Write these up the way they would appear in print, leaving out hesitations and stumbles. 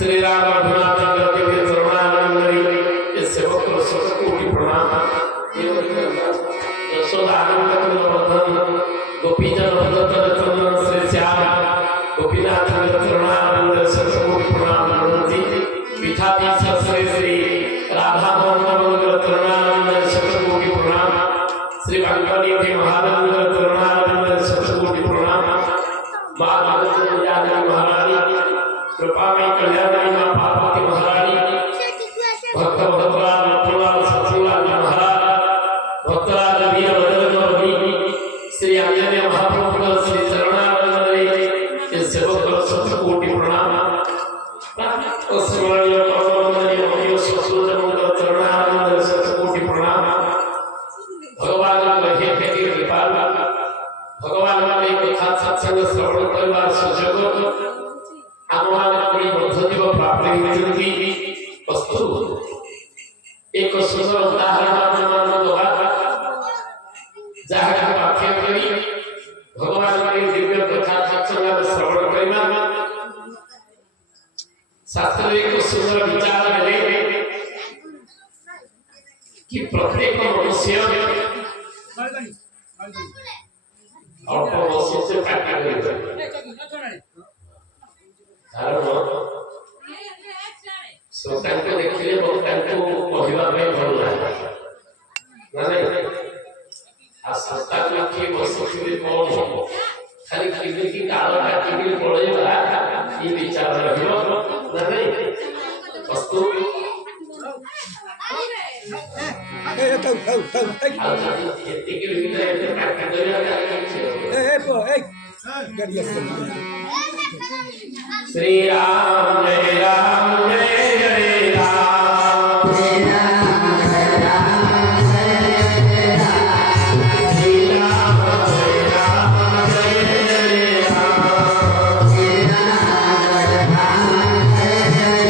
श्री राम एक सुंदर उदाहरण जहाँ वाक्य करी भगवान के दिव्य कथा सत्संग श्रवण करना शास्त्र एक सुंदर विचार मिले कि प्रत्येक मनुष्य अल्प मनुष्य से श्रोता को देखिए बहुत कहवा में भल लगे आ श्रोता को किए बसुथिबे कौन हो खाली किबे की काल काटिबे पळेबा ये विचार रहियो ना नहीं वस्तु श्री राम जय राम जय जय राम श्री राम जय राम जय राम श्री राम जय राम जय जय राम श्री राम जय राम जय जय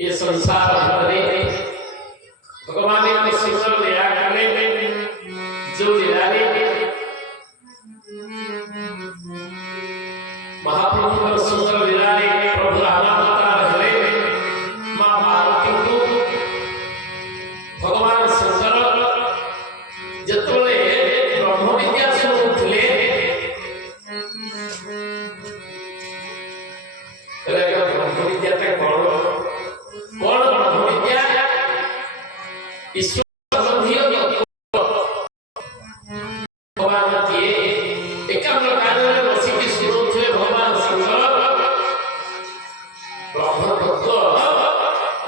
ये संसार भरे भगवान ने सुंदर दया करने जो दिलाने महाप्रभु पर सुंदर दिलाने प्रभु रामावतार हरे मां पार्वती को भगवान शंकर जतोले ब्रह्म विद्या शुरुले तेरा ब्रह्म विद्या तक पढ़ो कौन ब्रह्म विद्या ईश्वर संबंधी भगवान के एकाग्र कार्य में बसी के स्वरूप से भगवान शंकर ब्रह्म तत्व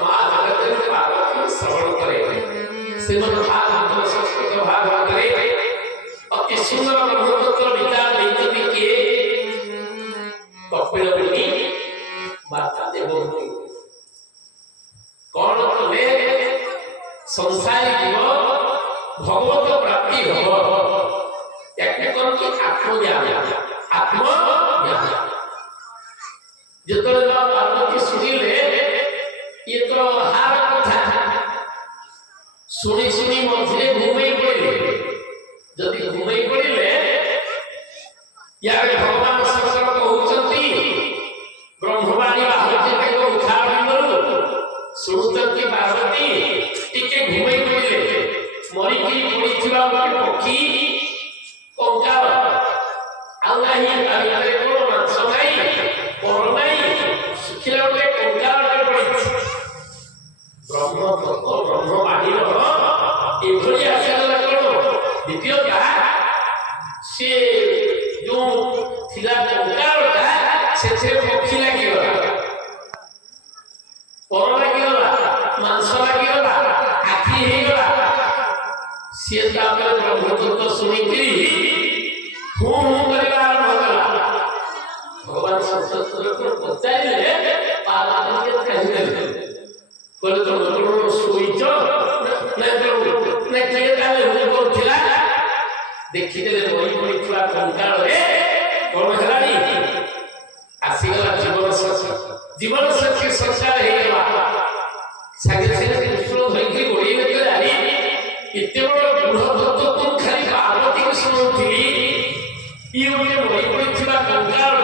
मां जगत के भागवत श्रवण करे श्रीमद् भागवत संस्कृत भागवत करे अति सुंदर ब्रह्म तत्व विचार देते के कपिल मुनि माता देवहूति कौन कले संसारी जीव भगवत प्राप्ति हो याके करके आत्मज्ञान आत्मज्ञान जतले बाबा पार्वती सुनिले ये तो हार कथा सुनी सुनी मझे घुमई पड़े जदि घुमई पड़े यारे भगवान शंकर कहउचंती ब्रह्मवाणी बाहुचे को उठावन करू सुनुचंती पार्वती टिके घुमई पड़े मरी की पड़ीथिबा पक्षी कंकाल आउनाही तारे को मांस नाही पर नाही सुखिला के कंकाल पड़ीछि ब्रह्मवाणी एभली आसीगला कोन द्वितीयटा से जो थिला कंकालटा से पक्षी लागि गला पर लागि गला मांस लागि गला आखि हे गला से तापर ब्रह्मतत्व सुनिकरी हूं करला आरंभ कला भगवान संसद को पचाइले पार्वती के कहिले बोले तो सोईच देखिले बही पड़ा कंकाल कौन है आसीगला जीवन शक्ति संसार सागे सागे कृष्ण धरिकी गोड़ी जारी एत बड़ दृढ़ भक्त को खाली पार्वती को शुणी ये गोटे बही पड़ा कंकाल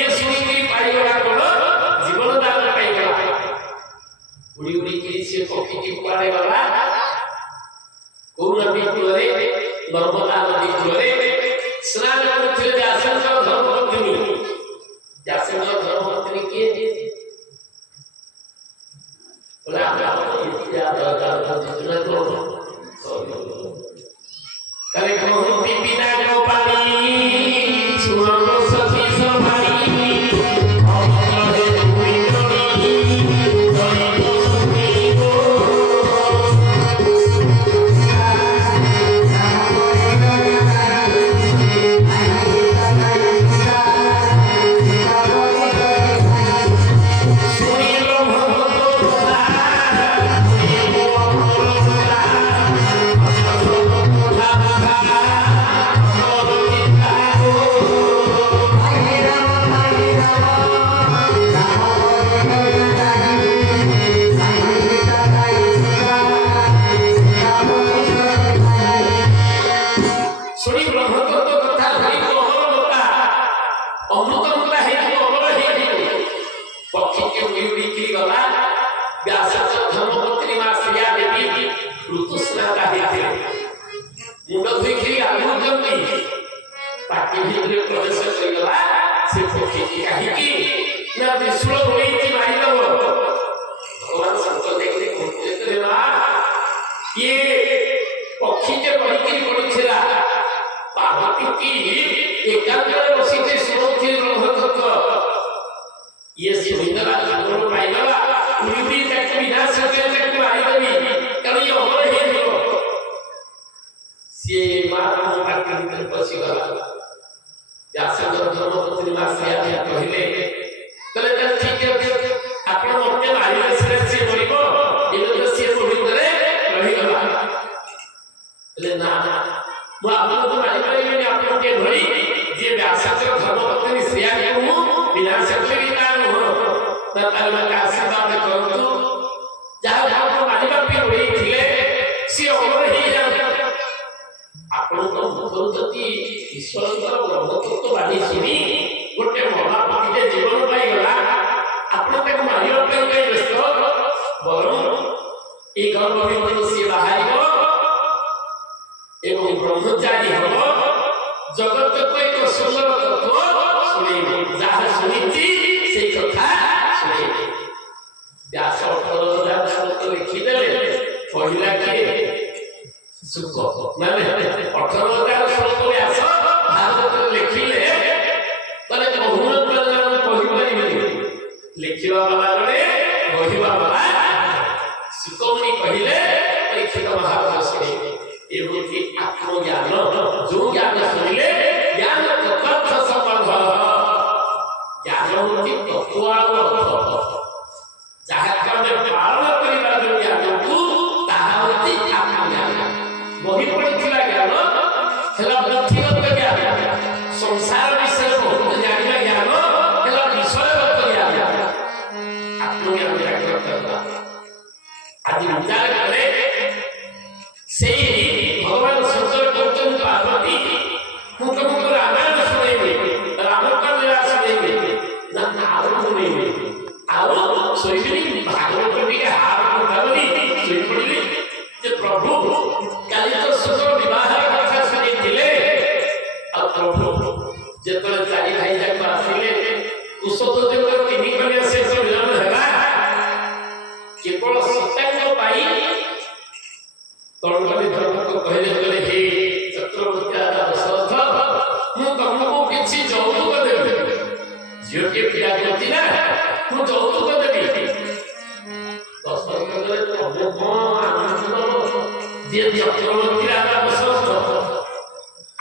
ये शुणी पाईगला कौन जीवन दान पाईगला उड़ी उड़ी के से पक्षी की पुकारे वाला को नदी कूलरे नर्मदा नदी कूलरे स्नान करथिले जासंकर धर्मपत्नी के बोला या करे कहूं बिना को पानी सुनो सखी सभाई ये पक्षी के बड़ी पड़ीला पार्वती की एकांत बसी शुणुथी ब्रह्मतत्व ये सुंदरा जीवन पाईगला उड़ी विनाश मारिदेवी कारण ये अमर हो सी मार पशिगला व्यासंकर धर्मपत्नी कहले ठीक है आप मत मारे से मरब ये सी भीतर रहीगला ना मुझे मारी पारे आपको धरी जी व्यासंकर धर्मपत्नी श्रेया को विनाश आशीर्वाद करूँ जहाँ जहाँ मानिबा रही सी अमर हो मुखी ईश्वर ब्रह्मतत्व बाणी शुणी गोटे महापति जीवन पाईगला आपड़ मारे व्यस्त बर ये गर्भ भर सी बाहर एवं ब्रह्मचारी हम जगत को एक सुंदर तत्व शुणे जहाँ शुणी से कथा शुणे व्यास 18,000 श्लोक लिखिदेले पढ़ला किए सुख माने 18,000 श्लोक व्यास भारत लिखिले तले बहुमत बदला पढ़ी परिबेनी लिखिबा वाला रे पढ़िबा वाला सुखमणि कहिले लिखित महाभारत शुणे एवं आत्मज्ञान जो ज्ञान शुणिले ज्ञान तत्व संबंध ज्ञान होती तत्व जहाँ पालन करने ज्ञान को ताहा होती आत्मज्ञान बही पड़ी ज्ञान विचार करे से भगवान शंकर कहते पार्वती मुझे रामायण सुनेंगे राम का लीला सुनेंगे ना सुनेंगे आओ सोईबी भागवत टिके हार उठावली सोई पड़िले जे प्रभु काली तो सुंदर विवाह कथा सुनी थिले आ प्रभु जेतले चारि भाई जाक आसिले कुशोत देव तिनि कन्या से मिलन हैला केवल सीता पाई कौन कले धर्म को कहले कहले हे चक्रवर्ती राजा दशरथ मु तुमको किछि यौतुक देबे झियो के पिया करती ना मु यौतुक देबी दशरथ कहले प्रभु कोन आनंद जे चक्रवर्ती राजा दशरथ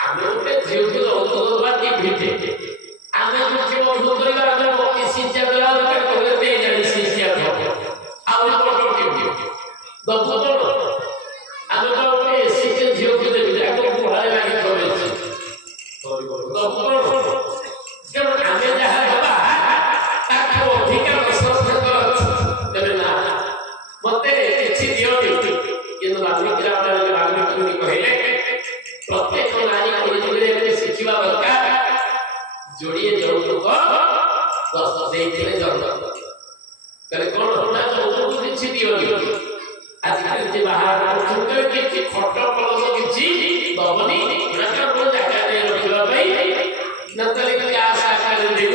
आमे ओटे झियो के यौतुक देबा की भेटे आमे किछि अनुरोध करिबा आमे की शिक्षा देला के कहले दे जाई शिक्षा दे आउ कोन के दबो आमे तो ओटे शिक्षा झियो के देबी आको पढ़ाई लागे चले दबो जब आमे जहा बाबा ताको अधिकार दशरथ कर देबे ना मते किछि दियो किंतु वाल्मीकि वाल्मीकि कहले प्रत्येक नारी को जीवन शिखिबा दरकार जोड़िए यौतुक दस देइथिले जन्म करे कोन ना यौतुक किछि दियो आज काल जे बाहर सुंदर किछि खट कलम किछि दबनी ना को जागा दे रखिबा पई न तले क्या आशा कर दे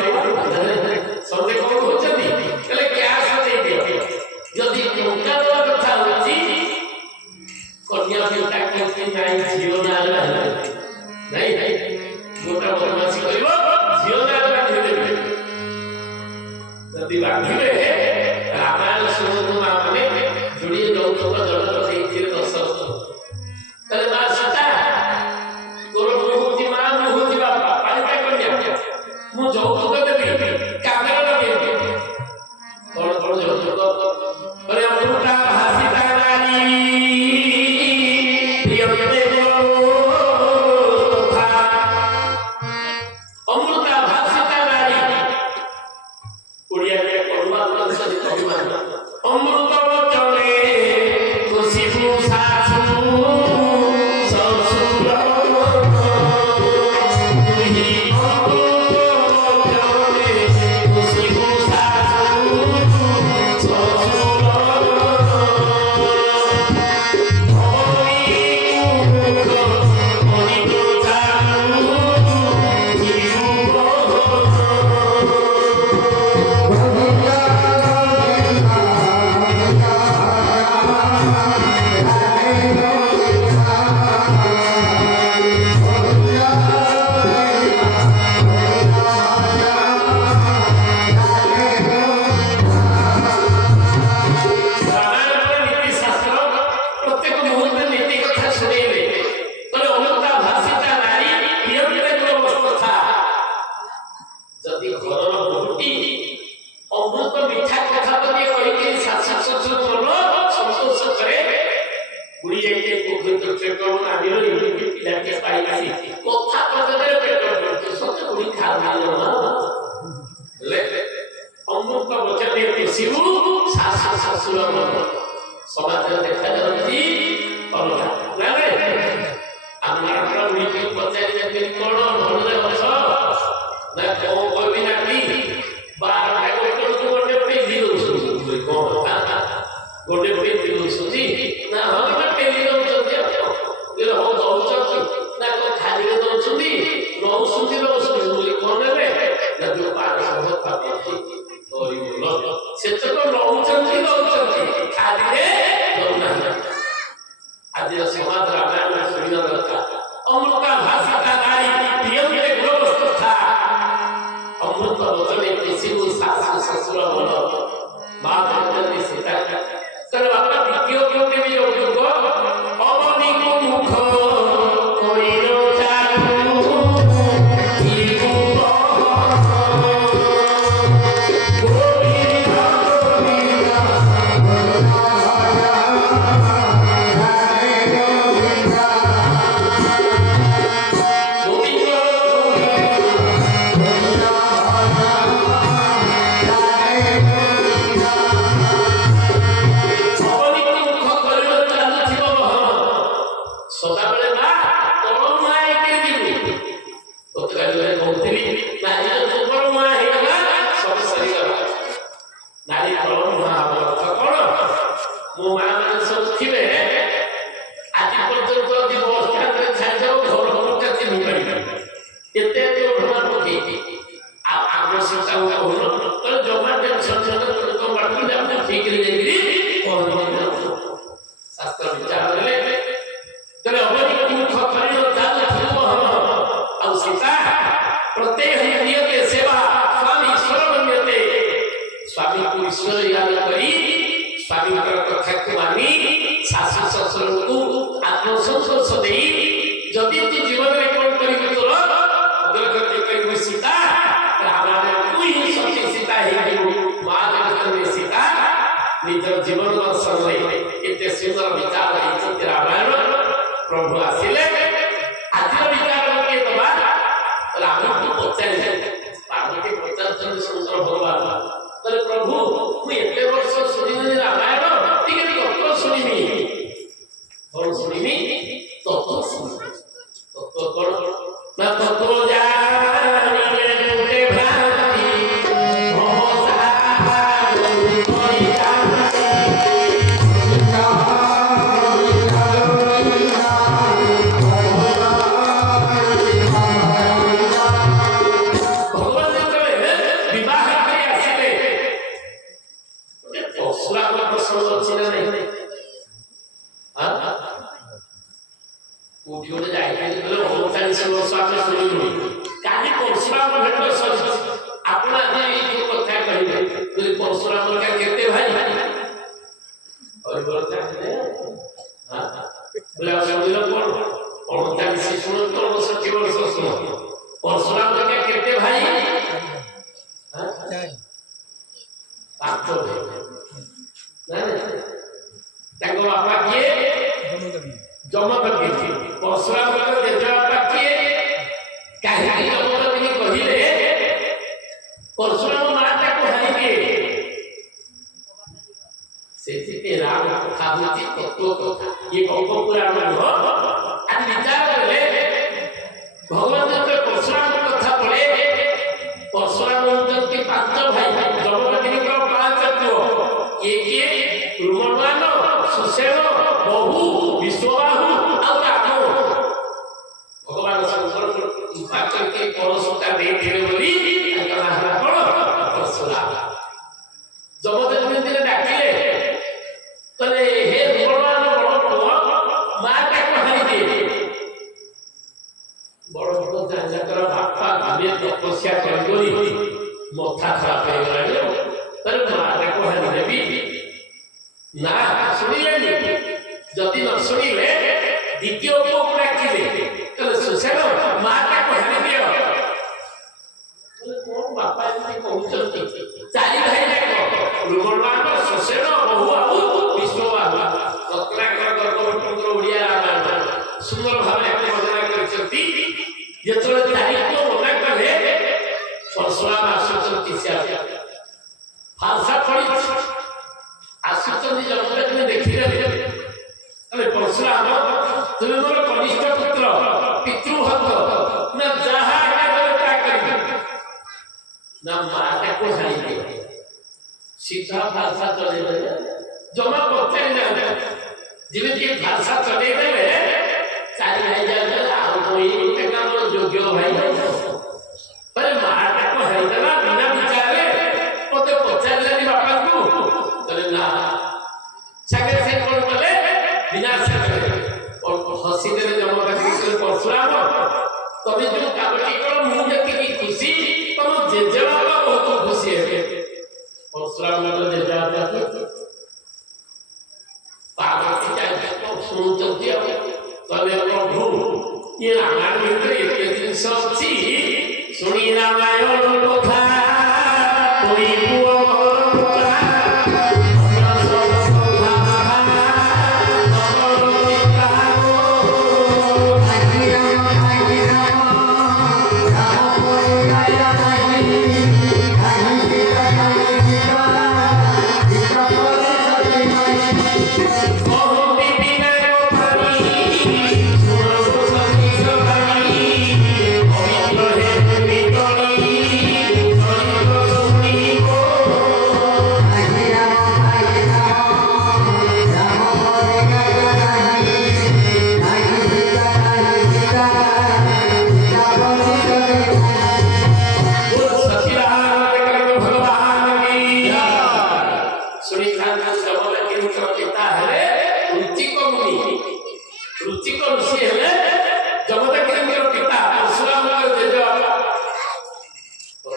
सबे कोन होचनी तले क्या आशा दे दियो यदि टंका देवा कथा होची कन्या बेटा के नहीं झियो ना नहीं गोटा बदमाशी करिवो झियो ना बांधिबे यदि बांधिबे रामायण सुनो माने जुड़िए यौतुक जगत देइथिले दशरथ तले मा सीता तोर मुहुति मा मुहुति बापा पाइबा कन्या मु यौतुक देबी कामरे देबी कोन कोन यौतुक अरे अमृता भासिता नारी प्रिय देव अमृता भासिता नारी उड़िया के कोनवा संस्कृत अभिमान अमृत वचने खुशिबु सासु ससुर तुही अमृत वचने खुशिबु सासु ससुर अमृत वचने शिशु शाशु शशुर समाज देखा जाଉଛି ଅଲଗା ନା ଆମର ବୁଢ଼ୀ ପଚାରି କଣ ଭଲରେ ଅଛ ନା କଣ କହିବି ନା କି ବାର ଗୋଟେ ପେଲି ଦଉଛନ୍ତି କଣ ଗୋଟେ ପେଲି ଦଉଛନ୍ତି ନା ହଁ ପେଲି ଦଉଛନ୍ତି ହଉ ଦଉଛନ୍ତି ନା କଣ ଖାଲିରେ ଦଉଛନ୍ତି ରହୁଛନ୍ତି ବୋଲି କଣ ନେବେ ନା ଯୋଉ ପାଣି ସେତେ ତ ରହୁଛନ୍ତି ଦଉଛନ୍ତି ଖାଲିରେ ଦଉନାହାନ୍ତି ଆଜିର ସମାଜ ରାମାୟଣ ଶୁଣିବା ଦରକାର ଅମୃତା ଭାଷିତା ନାରୀ ପ୍ରିୟ ଗୁଣବସ୍ତୁ ଥା कहूଥିଲି ନାରୀ ଦୁର୍ବଳ ମା ହେଇଗଲା ସବୁ ସରିଗଲା। ନାରୀ ମା ଅର୍ଥ କଣ? ମୋ ମା ମାନେ ସବୁ ଥିବେ ଆଜି ପର୍ଯ୍ୟନ୍ତ ଯଦି ବସ୍ ଷ୍ଟାଣ୍ଡରେ ଛାଡ଼ିଯାଉ ଘର ଘରକା ଚିହ୍ନି ପାରିବେ ଏତେ ଏତେ ଓଢ଼ଣା ପକେଇକି। ଆଉ ଆମ ସୀତାକୁ କହୁନ ତୋର ଜମା ଟେନସନ ତୋର ତ ବାଟକୁ ଯାଉଛୁ ଠିକରେ ଯାଇକିରି ଶାସ୍ତ୍ର ବିଚାର କଲେ ତେବେ ଅବଧି ମୁଖ କରିବ ଆଉ ସୀତା ପ୍ରତ୍ୟେକ ନିୟତେ ସେବା ସ୍ୱାମୀ ଈଶ୍ୱର ନିୟତେ ସ୍ୱାମୀକୁ ଈଶ୍ୱର ୟାଦ କରି ସ୍ୱାମୀଙ୍କର କଥାକୁ ମାନି ଶାଶୁ ଶ୍ୱଶୁରଙ୍କୁ ଆତ୍ମସନ୍ତୋଷ ଦେଇ ଯଦି ତୁ ଜୀବନରେ କ'ଣ କରିବୁ ତୋର ଅଗ୍ରଗତି କରିବୁ ସୀତା ରାମାୟଣକୁ ହିଁ ସତୀ ସୀତା ହେଇଯିବୁ। ମା ଜଗତରେ ସୀତା ନିଜର ଜୀବନ ଦର୍ଶନରେ ଏତେ ସୁନ୍ଦର ବିଚାର ହେଇଛନ୍ତି ରାମାୟଣ। ପ୍ରଭୁ ଆସିଲେ ଆଜିର ବିଚାର କିଏ ଦବା? ରାମକୁ ପଚାରିଲେ ପାର୍ବତୀ ପଚାରୁଛନ୍ତି ସୁନ୍ଦର ଭଗବାନ କହିଲେ ପ୍ରଭୁ ମୁଁ ଏତେ ବର୍ଷ ଶୁଣିଲି ରାମାୟଣ ଟିକେ ତତ୍ଵ ଶୁଣିବି। କଣ ଶୁଣିବି? ତତ୍ଵ ଶୁଣିବି। ତତ୍ଵ କଣ ନା ତତ୍ଵ ଜାଣିଲେ ତୁଟେ ଭ୍ରାନ୍ତି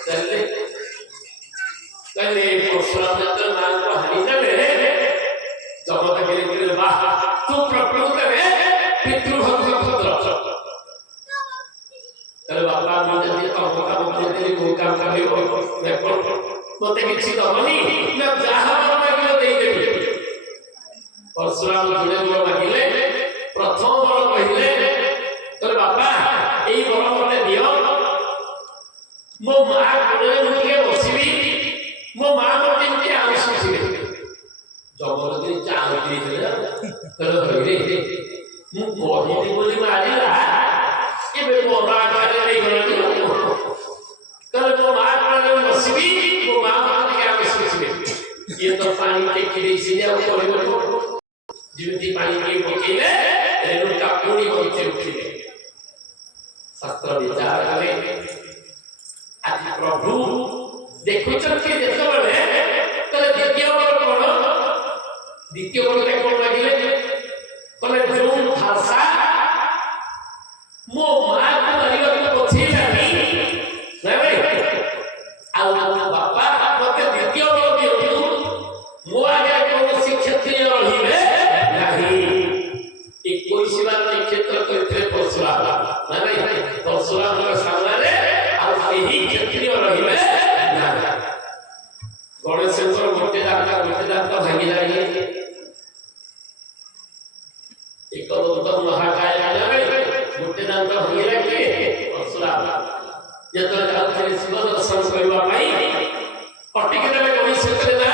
चले कहले परशुराम जब नाम को हरि देवे जगत के लिए वाह तू प्रकृत में पितृभक्त पुत्र कहले बाबा मुझे ये काम मुझे वो काम करियो मैं मते किसी दबनी मैं जहां मांगिले दे देबी परशुराम जुड़े जुड़े मांगिले प्रथम बर कहिले कहले बाबा एई बर मते दियो मो मां कोले मुके बसिबी मो मां मते के आंसुथिले जबरदस्ती चाल दिले कहले हइरे मु कोहिनी बोली मारिला एबे मोरा करे नहीं गलनी कहले मो मां कोले बसिबी मो मां मते के आंसुथिले ये तो पानी के खिले सिया कोले जीवती पानी के पकेले रेणुका पूरी होते उठिले शास्त्र विचार करें आज प्रभु देखुचन के जेतबेले तले द्वितीय बर कोन लागिले कले जो भाषा मो मां को मारियो को पछिलानी नै भाई आ बापा मते द्वितीय बर दियो मो आगे कोन शिक्षित रहिबे बार क्षेत्र करते परशुराम ना नहीं परशुराम के सामने आ यही क्षत्रिय रहिबे ना गणेश गोटे दांत भांगी लागे एक महाकाय गोटे दांत भांगी लागे परशुराम जतो जाते शिव दर्शन करबा पाई पटिके देले गणेश ना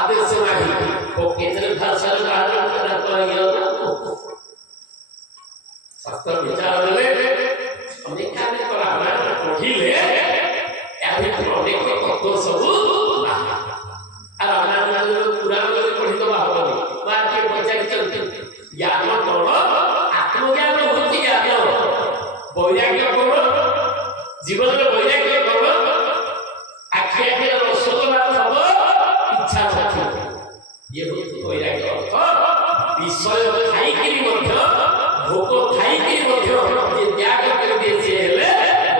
आदेश नाही ओ केतरे भाषा बाहर दांत भांगी शास्त्र विचार देले अनेक कार्य कराना पढ़िले यानी अनेक तत्व सब आ रामायण पुराण में पढ़ी तो बाहर मार के पचारि चलते ज्ञान कौन आत्मज्ञान होती ज्ञान वैराग्य कौन जीवन में वैराग्य कौन आखि आखि रसोला थब इच्छा थब ये वैराग्य अर्थ विषय खाई के मध्य भोग खाई के मध्य जे त्याग कर दे से हेले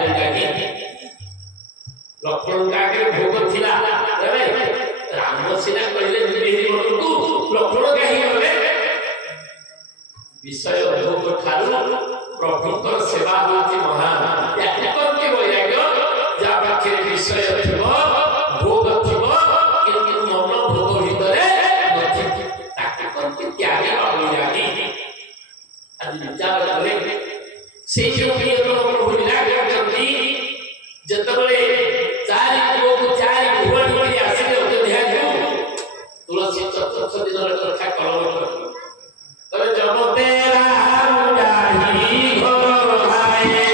वैरागी लक्ष्मण का के भोग थिला रे राम सीना कहले बिहेरी बटू लक्ष्मण कहि गले विषय भोग ठारू प्रभुकर सेवा होती महान या के वैराग्य जा पाखे विषय थिबो भोग थिबो किंतु मन भोग भितरे नथि ताके कोन त्याग वैरागी आज विचार करें से जो प्रभु लीला करती जतबले चारि भुवन बड़ी आसिले अयोध्या को तुलसी चतुर्थ दिन कथा कलम तबे जब तेरा जाहि घर आए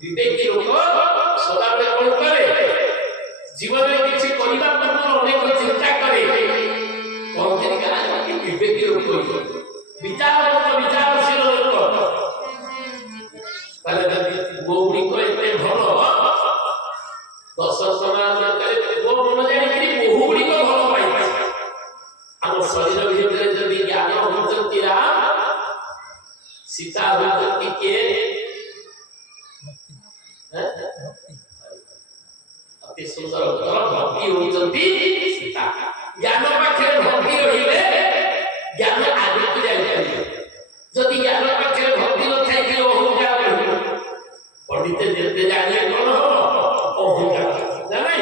विवेकी लोक सदाबले कोन करे जीवन में किसी परिवार पर अनेक चिंता करे कोन दिन का विवेकी लोक विचारशील लोक पहले गौरी को एते भलो दश समाज करे गो मन जानि कि बहु गुडी को भलो पाई हम शरीर ଭିତରେ ଯଦି ଜ୍ଞାନ ହେଉଛନ୍ତି ରାମ, ସୀତା ହେଉଛନ୍ତି କିଏ? ଅତି ସୁନ୍ଦର ଉତ୍ତର, ଭକ୍ତି ହେଉଛନ୍ତି ସୀତା। ଜ୍ଞାନ ପାଖରେ ଭକ୍ତି ରହିଲେ ଜ୍ଞାନ ଆଗକୁ ଯାଇପାରିବ। ଯଦି ଜ୍ଞାନ ପାଖରେ ଭକ୍ତି ନଥାଏ କି ଅହଙ୍କାର ରହିବ, ପଣ୍ଡିତ ଯେତେ ଜାଣିଲେ କଣ ହବ? ଅହଙ୍କାର। ଜାଣେ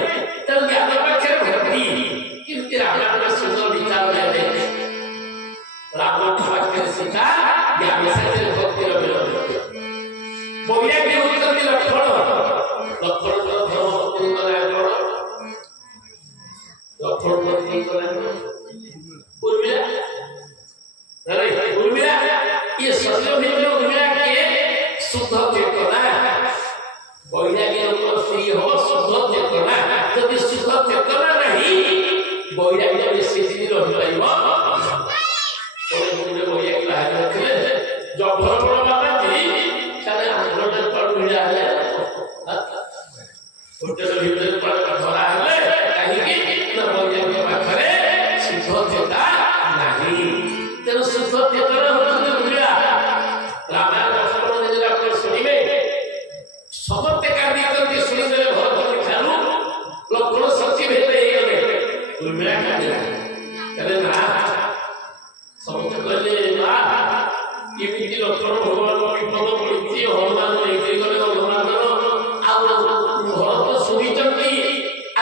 ତେଣୁ ଜ୍ଞାନ ପାଖରେ ଭକ୍ତି। କେମିତି ରାମାୟଣ ସୁନ୍ଦର ବିଚାର ଦିଆଯାଇଛି। ରାମଙ୍କ ପାଖରେ ସୀତା, ଜ୍ଞାନ ସାଥିରେ ଭକ୍ତିର ବିରୋଧ। ବୈରାଗ୍ୟ ହେଉଛନ୍ତି ଲକ୍ଷ୍ମଣ। ଲକ୍ଷ୍ମଣଙ୍କର ଧର୍ମପତ୍ନୀ କଲା କଣ? ଲକ୍ଷ୍ମଣ ପତ୍ନୀ କଲା ଉର୍ମିଳା। ଉର୍ମିଳା ଇଏ ଶରୀର ଭିତରେ ଉର୍ମିଳା କିଏ? ଶୁଦ୍ଧ ଚେତନା। ବୈରାଗ୍ୟଙ୍କ ସ୍ତ୍ରୀ ହବ ଶୁଦ୍ଧ ଚେତନା। ଯଦି ଶୁଦ୍ଧ ଚେତନା ନାହିଁ, ବୈରାଗ୍ୟ ବେଶୀ ଦିନ ରହିପାରିବ। ବୈରାଗ୍ୟ ବାହାରି ନଥିଲେ ଜଭର ବାବାଜୀ ତାହେଲେ ଆନ୍ଦୋଳନ ମିଳା ହେଲେ ହୋଟେଲ ଭିତରେ ଧରା ହେଲେ କାହିଁକି ନା ବୈରାଗ୍ୟ ପାଖରେ ଶୁଦ୍ଧ ଚେତା ନାହିଁ। ତେଣୁ ଶୁଦ୍ଧ ଚେତନା ହଉଛନ୍ତି ଉର୍ମିଳା। ରାମାୟଣ ଯଦି ଆପଣ ଶୁଣିବେ ସମସ୍ତେ କାନ୍ଦିଛନ୍ତି, ଶୁଣିଦେଲେ ଭରତଙ୍କ ଠାରୁ ଲକ୍ଷ୍ମଣ ସଚି ଭେଦ ହେଇଗଲେ। ଉର୍ମିଳା କାନ୍ଦିଲା, କହିଲେ ନା। ସମସ୍ତେ କହିଲେ ନା ଏମିତି ଲକ୍ଷ୍ମଣ ଭଗବାନ ବିପଦ ପଡିଛି, ହନୁମାନ ନେଇକରି ଗଲେ। ହନୁମାନର ଆଉ ଭରତ ଶୁଣିଛନ୍ତି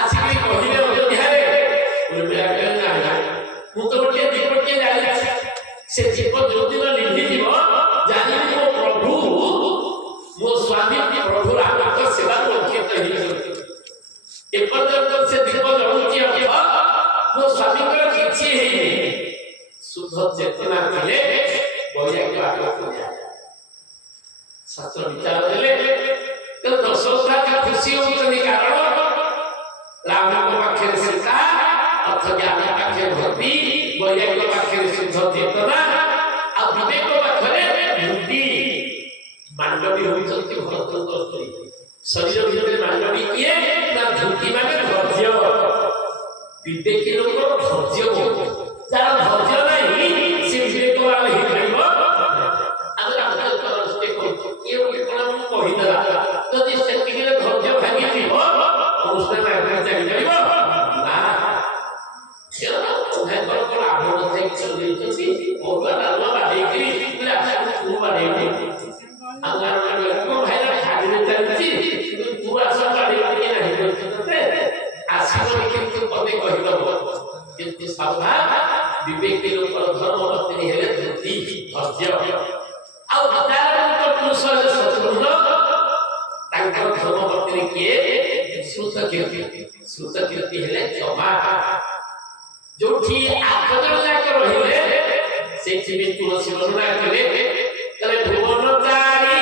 ଆସିକି କହିଲେ ଅଯୋଧ୍ୟାରେ। ଉର୍ମିଳା କହିଲେ ନା, ମୁଁ ତ ଗୋଟିଏ ଦୀପଟିଏ ଜାଣିଛି, ସେ ଦୀପ ଯୋଉଦିନ ଲିଭିଯିବ ଜାଣିବି ମୋ ପ୍ରଭୁ, ମୋ ସ୍ୱାମୀ ପ୍ରଭୁ ରାମଙ୍କ ସେବାରୁ ବଞ୍ଚିତ ହେଇଛନ୍ତି। ଏପର୍ଯ୍ୟନ୍ତ ସେ ଦୀପ ଜଳୁଛି ଅର୍ଥ ମୋ ସ୍ୱାମୀଙ୍କର କିଛି ହେଇନି। ଶୁଦ୍ଧ ଚେତନା ଥିଲେ ବୈରାଗ୍ୟ ଆଗକୁ ଯାଏ। ଶାସ୍ତ୍ର ବିଚାର ଦେଲେ ଦଶରଥ ଖୁସି ହଉଛନ୍ତି, କାରଣ ରାମଙ୍କ ପାଖରେ ସୀତା, ଅର୍ଥ ଜ୍ଞାନ ପାଖରେ ଭକ୍ତି, ବୈରାଗ୍ୟ ପାଖରେ ଶୁଦ୍ଧ ଚେତନା, ଆଉ ବିବେକ ପାଖରେ ବୁଦ୍ଧି। ମାଣ୍ଡବୀ ହଉଛନ୍ତି ଭରତଙ୍କ ସ୍ତ୍ରୀ। ଶରୀର ଭିତରେ ମାଣ୍ଡବୀ କିଏ? ନା ଧୃତି ମାନେ ଧୈର୍ଯ୍ୟ। ବିବେକୀ ଲୋକର ଧୈର୍ଯ୍ୟ ବହୁତ। ଯାହାର ଧୈର୍ଯ୍ୟ ନାହିଁ ସେ ବିବେକବାନ ହେଇପାରିବ। ଆମେ ରାମଚନ୍ଦ୍ର କହୁଛୁ କିଏ ଗୋଟେ କଣ କହିଦେଲା, ଯଦି ସେତିକିରେ ଧୈର୍ଯ୍ୟ ଭାଙ୍ଗିଯିବ ଅନୁଷ୍ଠାନ ଆଗରେ ଚାଲିପାରିବ ନା। ଆଭରଣ ଥାଇକି ଚଲେଇଛନ୍ତି ଅରୁଆ ଡାଲମା ବାଡେଇକିରି ବାଡେଇବି ଭାଇର ଖାଲିରେ ଚାଲିଛି, ତୁ ଆସ ବାଡେଇକି ନାହିଁ ତତେ ଆସିବନି, କିନ୍ତୁ ପଦେ କହିଦବ। କିନ୍ତୁ ସାବଧାନ, ବିବେକୀ ଲୋକର ଧର୍ମ ପତ୍ନୀ ହେଲେ ଧୃତି, ଧୈର୍ଯ୍ୟ। ଆଉ ବିଚାରଙ୍କ ପୁରୁଷ ହେଲେ ଶତ୍ରୁଘ୍ନ, ତାଙ୍କର ଧର୍ମ ପତ୍ନୀ କିଏ? ଶ୍ରୁତକୀର୍ତ୍ତି। ଶ୍ରୁତକୀର୍ତ୍ତି ହେଲେ କ୍ଷମା। ଯୋଉଠି 8 ଜଣ ଯାକ ରହିଲେ ସେଇଠି ବି ତୁଳସୀ ବର୍ଣ୍ଣନା କଲେ, ଭୁବନ ଚାରି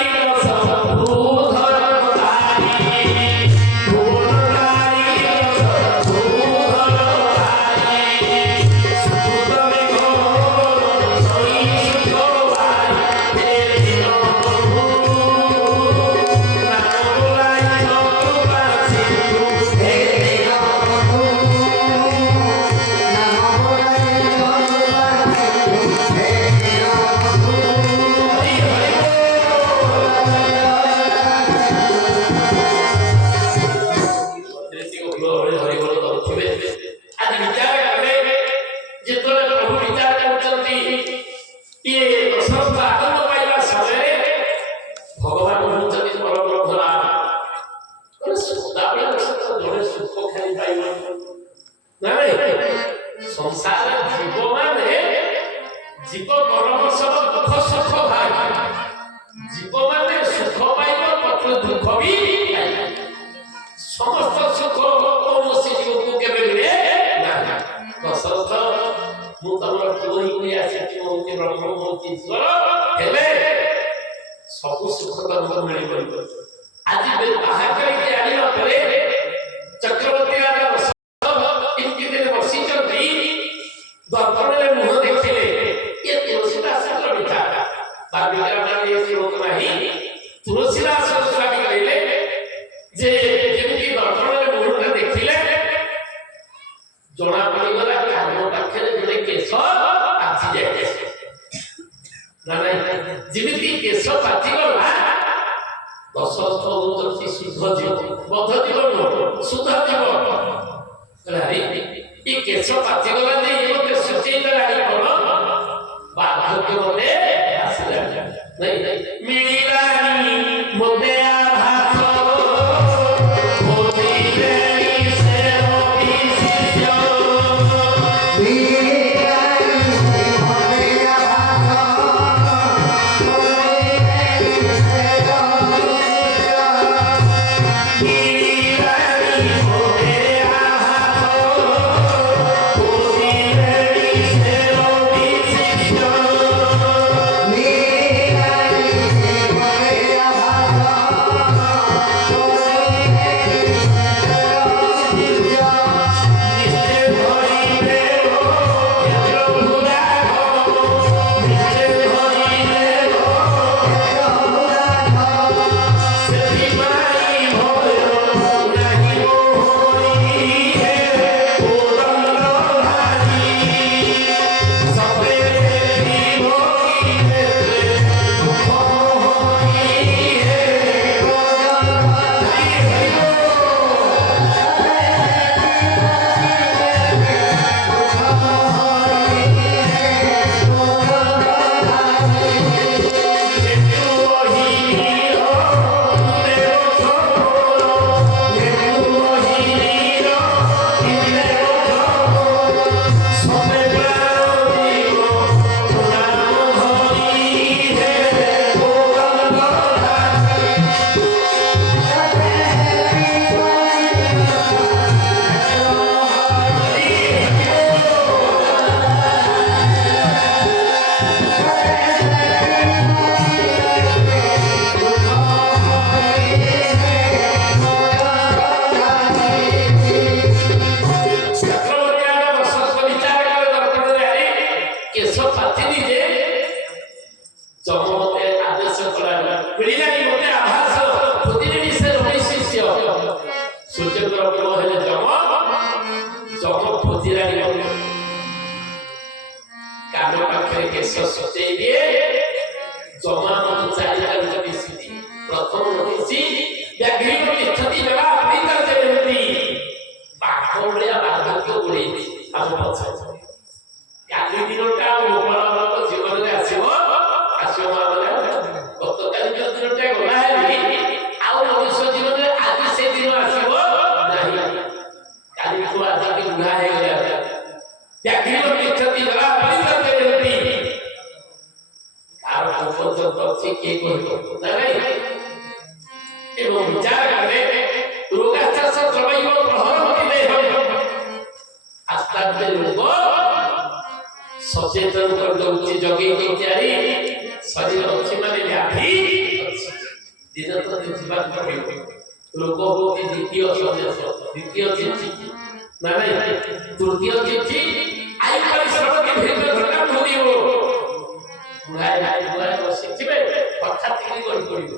संसार जीव माने जीव कर्म सब दुख सुख भाई जीव माने सुख पाइब पत्र दुख भी समस्त सुख कौन जीव को केबे मिले ना दशरथ मु तमर कोई कोई आसी मोती ब्रह्म मोती ईश्वर हेले सब सुख कर्म मिली पड़िब आज बे बाहा करके आनिला परे चक्रवर्ती राजा दर्पण मुह देखिले ये तुलसीदास विचार तुलसीदास स्वामी कहले जे जेमती दर्पण मुहटा देखिले जना पड़गला कान पाखे जड़े केश ନା ନାଇଁ ଯେମିତି କେଶ ପାଚିଗଲା ଦଶରଥ ହଉଛନ୍ତି ଶୁଦ୍ଧ ଜୀବ ବଦ୍ଧ ଜୀବ ନୁହଁ ଶୁଦ୍ଧ ଜୀବ ଏ କେଶ ପାଚିଗଲା ଯେ ଇଏ ମତେ ସୂଚେଇ ଦେଲାଣି କଣ ବାର୍ଦ୍ଧକ୍ୟ ମତେ ଆସିଲାଣି ନାଇଁ ମିଳିଲାଣି ମତେ ଆଭାସ सचेतन कर दउची जगे के त्यारी शरीर अछि माने व्याधि दिन तो जीवा पड़े लोग होती द्वितीय सदस्य द्वितीय चिट्ठी ना नहीं तृतीय चिट्ठी आई परिश्रम के भीतर घटना होती हो बुलाए बसिथिबे हठात की करी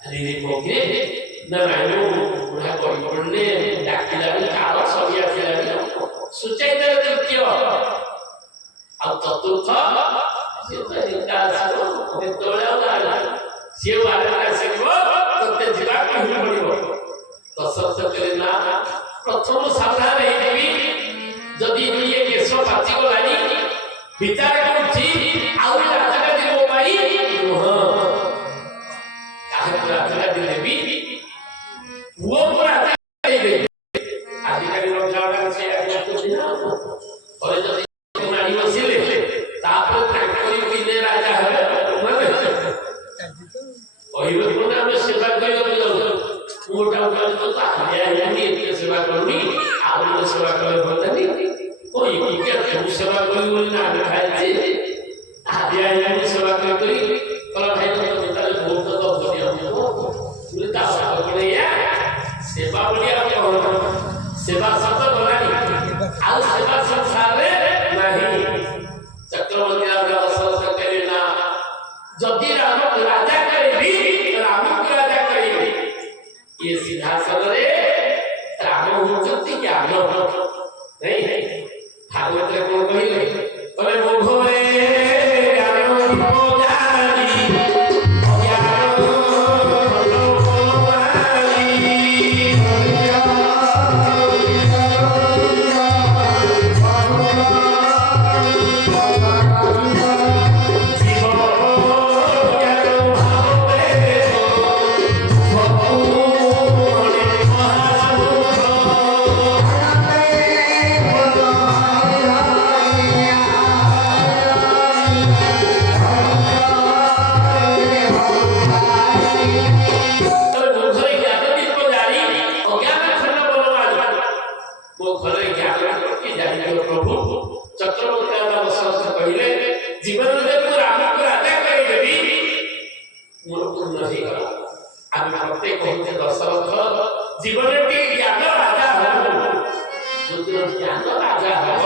अरे मोके ना नानो बुढ़ा करी पड़ले डाकिला काल सरिया खेला सुचै दे तृतीय ଆଉ ଚତୁର୍ଥ ସେ ତ ଏକା ଆସିବ ଯେତେବେଳେ ଆଉ ଲାଗିଲା ସିଏ ବାହାରେ ଆସିବ ତତେ ଯିବା କହିବାକୁ ପଡ଼ିବ ଦଶରଥ କହିଲେ ନା ପ୍ରଥମ ସାବଧାନ ହେଇଯିବି ଯଦି ଇଏ କେଶ ପାଚିଗଲାଣି ବିଚାର କରୁଛି ଆଉ ରାଜଗାଦି ମୋ ପାଇଁ ନୁହଁ କାହାକୁ ରାଜଗାଦି ଦେବି ପୁଅକୁ ରାଜଗାଦି ଦେବି ଆଜିକାଲି ରଜାଗୁଡ଼ାକ ସେ ଆଜି ନା ପରେ ଯଦି सेवा सब गलानी आउ सेवा संसार नहीं चक्रवर्ती दशरथ कहले ना जदि राम राजा करेबी राम को राजा करेबी ये सिंहासन रे राम होचंती ज्ञान नहीं भागवत रे कोन कहिले बोले मोघ रे ज्ञान କହିଲେ ଜୀବନରେ ମୁଁ ରାମକୁ ରାଜା କରିଦେବି ମୋର ପୂର୍ଣ୍ଣ ହେଇଗଲା। ଆମେ ମତେ କହୁଛେ ଦଶରଥ ଜୀବନରେ ଟିକେ ଜ୍ଞାନ ରାଜା ହବ। ଯୋଉଦିନ ଜ୍ଞାନ ରାଜା ହବ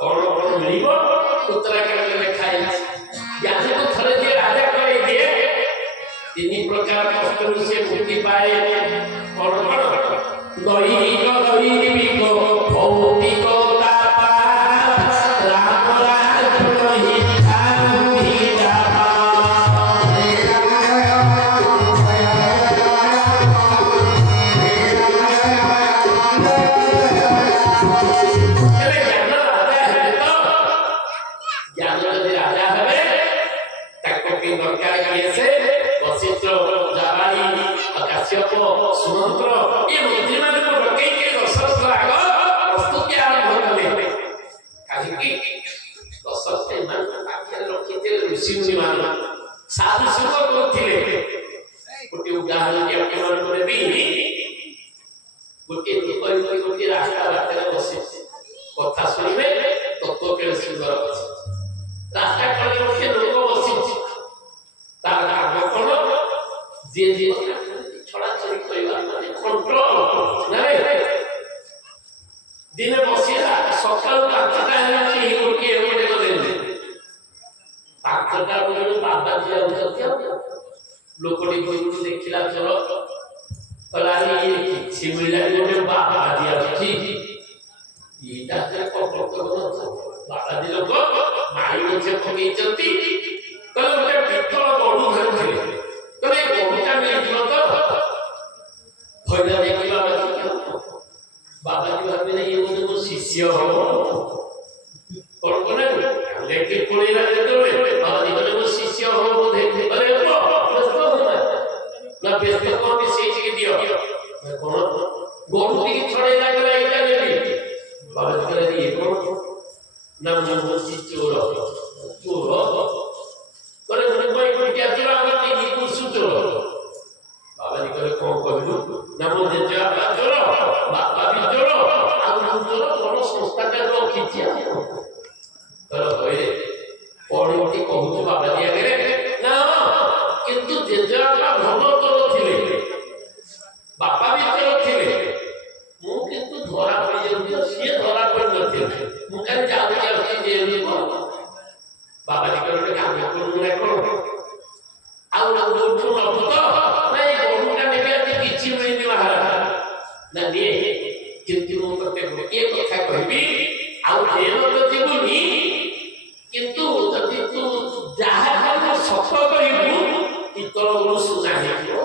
କଣ କଣ ମିଳିବ ଉତ୍ତରାଖଣ୍ଡରେ ଲେଖା ହେଇଛି। ଜ୍ଞାନକୁ ଥରେ ଯିଏ ରାଜା କରେଇଦିଏ 3 ପ୍ରକାର କଷ୍ଟରୁ ସେ ମୁକ୍ତି ପାଏ। କଣ କଣ? ଦୈହିକ ଦୈବିକ ଭୌତିକ ତାପା ରାମ ରାଜ ହିତା ହିତା ସୁମନ୍ତ୍ର ଏ ମନ୍ତ୍ରୀମାନଙ୍କୁ ଡକେଇକି ଦଶରଥ ଆଗ ପ୍ରସ୍ତୁତି ଆରମ୍ଭ କଲେ। କାହିଁକି? ଦଶରଥ ଏମାନଙ୍କ ପାଖରେ ରଖିଥିଲେ ଋଷିମୁନିମାନ ସାଧୁ ସୁଖ କରୁଥିଲେ। ଗୋଟିଏ ଉଦାହରଣ ଆପଣମାନଙ୍କୁ ଦେବି। ଗୋଟିଏ ଲୋକ ଗୋଟିଏ ରାସ୍ତା ବାଟରେ ବସିଛି, କଥା ଶୁଣିବେ ତତ୍ଵ କେଡ଼େ ସୁନ୍ଦର ଅଛି। ରାସ୍ତା କଡ଼ରେ ଗୋଟିଏ ଲୋକ ବସିଛି, ତାର କାମ କଣ? ଯିଏ ଛଡ଼ାଛଡ଼ି କରିବା ମାନେ କଣ୍ଟ୍ରୋଲ। ଦିନେ ବସିଲା ସକାଳୁ 5ଟା ହେଲା କେହି ଗୋଟିଏ ଏପଟେ ଗଲେନି। 5ଟା ବେଳକୁ ବାବାଜୀ ଯାଉଛନ୍ତି, ଲୋକଟି ଘରକୁ ଦେଖିଲା ଚଳ କହିଲା କିଛି ମିଳିଲାନି, ଗୋଟେ ବାବାଜୀ ଆସୁଛି। ଏଇଟା ବାବାଜୀ ଲୋକ ମାଳି ଗଛ ପକେଇଛନ୍ତି। କହିଲେ ଗୋଟେ ପିତ୍ତଳ ଗଡ଼ୁ ଧରିଥିଲେ, କହିଲେ ଗଡ଼ୁଟା ମିଳିଯିବ ତ? ବାବାଜୀ ଭାବିଲେ ଇଏ ବୋଧେ ମୋ ଶିଷ୍ୟ ହବ। କଣ କଲେ ପଳେଇଲା ଯେତେବେଳେ ବାବାଜୀ କହିଲେ ମୋ ଶିଷ୍ୟ ହବ ବୋଧେ। ନା ବ୍ୟସ୍ତ କଣ ମିଶେଇକି ଦିଅ କଣ ଗଡ଼ୁ ଟିକେ ଛଡେଇଲା ଗଲା ଏଇଟା ନେବି। ବାବାଜୀ କହିଲେ ଇଏ କଣ? ନା ମୁଁ ବସି ଚୋର ଚୋର କରେ ଚୋର। ବାବାଜୀ କହିଲେ କଣ କହିଲୁ? ନା ମୋ ଜେଜେବାପା ଚୋର, ବାପା ବି ଚୋର, ଆଉ ମୁଁ ଚୋର, ବଡ ସଂସ୍ଥାଟା ରଖିଛି। କହିଲେ କଣ କହୁଛୁ ବାବାଜୀ ଆଗରେ? ନା କିନ୍ତୁ ଜେଜେବାପା ଭଲ ଚୋର ଥିଲେ, ବାପା ବି ଚୋର ଥିଲେ, ମୁଁ କିନ୍ତୁ ଧରା ପଡ଼ିଯାଉଛି, ସିଏ ଧରା ପଡ଼ିନଥିଲେ। ମୁଁ ଖାଲି ଯାଉଛି ଆସୁଛି ଜେଲ। ବାବାଜୀ କହିଲେ କାମ କରୁଛୁ ନା କଣ? ଆଉ ଯୋଉଠୁ ନବୁ ତ? ନାଇଁ ଗଡ଼ୁଟା ନେବି, ଆଜି କିଛି ମିଳିନି ମହାରାଜ। ନା ନିଏ, କିନ୍ତୁ ମୁଁ ତତେ ଗୋଟିଏ କଥା କହିବି, ଆଉ ଜେଲ ତ ଯିବୁନି, କିନ୍ତୁ ଯଦି ତୁ ଯାହା କାମ ସତ କରିବୁ ପିତ୍ତଳ ଗଡ଼ୁ ସୁନା ହେଇଯିବ।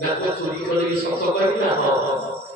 ନା ତୁ ଚୋରି କରିକି ସତ କହିବୁ